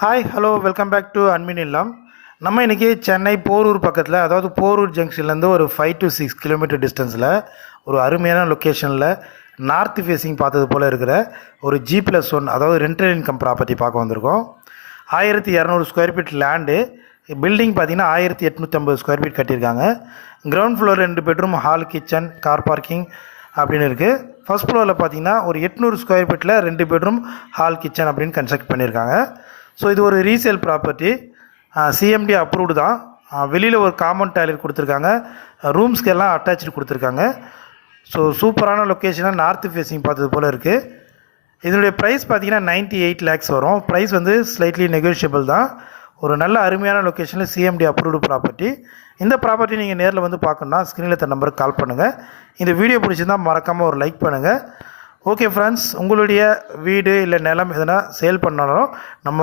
Hi hello welcome back to Anmin இல்லம். நம்ம இன்றைக்கி சென்னை போரூர் பக்கத்தில், அதாவது போரூர் ஜங்ஷன்லேருந்து ஒரு 5 to 6 கிலோமீட்டர் டிஸ்டன்ஸில் ஒரு அருமையான லொக்கேஷனில் நார்த் ஃபேஸிங் பார்த்தது போல் இருக்கிற ஒரு G+1, அதாவது ரெண்டல் இன்கம் ப்ராப்பர்ட்டி பார்க்க வந்திருக்கோம். 1200 ஸ்கொயர் ஃபீட் லேண்டு. பில்டிங் பார்த்திங்கன்னா 1850 ஸ்கொயர் ஃபீட் கட்டியிருக்காங்க. Ground floor 2 bedroom, hall, kitchen, car parking அப்படின்னு இருக்குது. ஃபர்ஸ்ட் ஃப்ளோரில் பார்த்திங்கன்னா ஒரு 800 ஸ்கொயர் ஃபீட்டில் 2 பெட்ரூம், ஹால், கிச்சன் அப்படின்னு கன்ஸ்ட்ரக்ட் பண்ணியிருக்காங்க. ஸோ இது ஒரு ரீசேல் ப்ராப்பர்ட்டி, சிஎம்டி அப்ரூவ்டு தான். வெளியில் ஒரு காமன் டாய்லெட் கொடுத்துருக்காங்க, ரூம்ஸ்க்கு எல்லாம் அட்டாச்சு கொடுத்துருக்காங்க. ஸோ சூப்பரான லொக்கேஷனாக நார்த் ஃபேஸிங் பார்த்தது போல் இருக்குது. இதனுடைய ப்ரைஸ் பார்த்திங்கன்னா 98 lakhs வரும். ப்ரைஸ் வந்து ஸ்லைட்லி நெகோஷியபிள் தான். ஒரு நல்ல அருமையான லொக்கேஷனில் சிஎம்டி அப்ரூவ்டு ப்ராப்பர்ட்டி. இந்த ப்ராப்பர்ட்டி நீங்கள் நேரில் வந்து பார்க்கணுன்னா ஸ்க்ரீனில் தன் நம்பருக்கு கால் பண்ணுங்கள். இந்த வீடியோ பிடிச்சிருந்தால் மறக்காமல் ஒரு லைக் பண்ணுங்கள். ஓகே ஃப்ரெண்ட்ஸ், உங்களுடைய வீடு இல்லை நிலம் எதனா சேல் பண்ணாலும் நம்ம